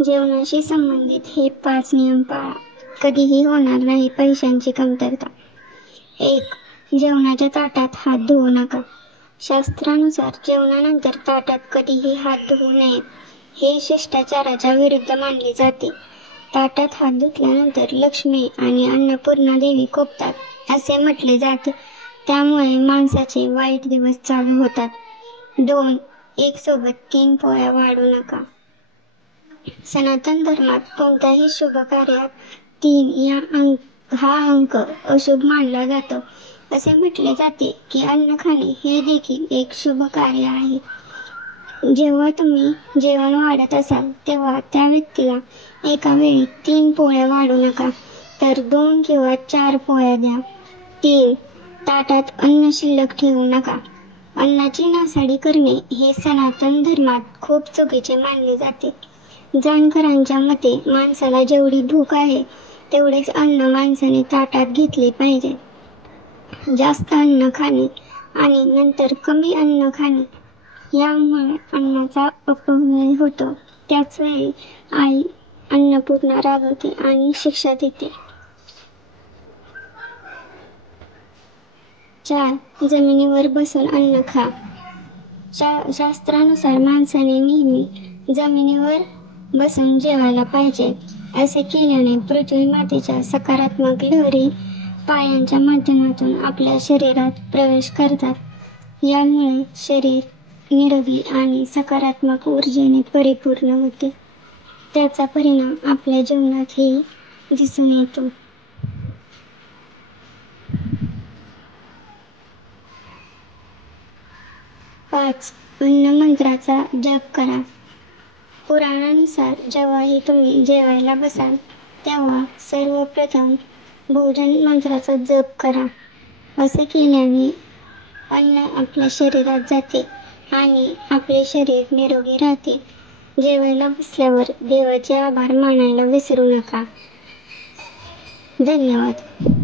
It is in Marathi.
जेवणाशी संबंधित हे 5 नियम पाळा. कधीही होणार नाही पैशांची कमतरता. 1. जेवणाच्या ताटात हात धुवू नका. शास्त्रानुसार जेवणानंतर ताटात कधीही हात धुवू नयेत. हे शिष्टाचाराच्या विरुद्ध मानले जाते. ताटात हात धुतल्यानंतर लक्ष्मी आणि अन्नपूर्णा देवी कोपतात असे म्हटले जाते. त्यामुळे माणसाचे वाईट दिवस चालू होतात. 2. एक सोबत 3 पोळ्या वाढू नका. सनातन धर्मात कोणत्याही शुभ कार्यात 3 हा अंक अशुभ मानला जातो. असे म्हटले जाते की अन्न खाणे हे देखील एक शुभ कार्य आहे. जेव्हा तुम्ही जेवण वाढत असाल तेव्हा त्या व्यक्तीला एका वेळी 3 पोळ्या वाढू नका, तर 2 किंवा 4 पोळ्या द्या. 3. ताटात अन्न शिल्लक ठेवू नका. अन्नाची नासाडी करणे हे सनातन धर्मात खूप चुकीचे मानले जाते. जाणकारांच्या मते माणसाला जेवढी भूक आहे तेवढेच अन्न माणसाने ताटात घेतले पाहिजे. जास्त अन्न खाणे आणि नंतर कमी अन्न खाणे यामुळे अन्नाचा अपव्यय होतो. त्याच वेळी आई अन्नपूर्णा रागवते आणि शिक्षा देते. 4. जमिनीवर बसून अन्न खा. शास्त्रानुसार माणसाने नेहमी जमिनीवर बसून जेवायला पाहिजे. असे केल्याने पृथ्वी मातेच्या सकारात्मक लहरी पायांच्या माध्यमातून आपल्या शरीरात प्रवेश करतात. यामुळे शरीर निरोगी आणि सकारात्मक ऊर्जेने परिपूर्ण होते. त्याचा परिणाम आपल्या जीवनातही दिसून येतो. 5. अन्न मंत्राचा जप करा. पुराणानुसार जेव्हाही तुम्ही जेवायला बसाल तेव्हा सर्वप्रथम भोजन मंत्राचा जप करा. असे केल्याने अन्न आपल्या शरीरात जाते आणि आपले शरीर निरोगी राहते. जेवायला बसल्यावर देवाचे आभार मानायला विसरू नका. धन्यवाद.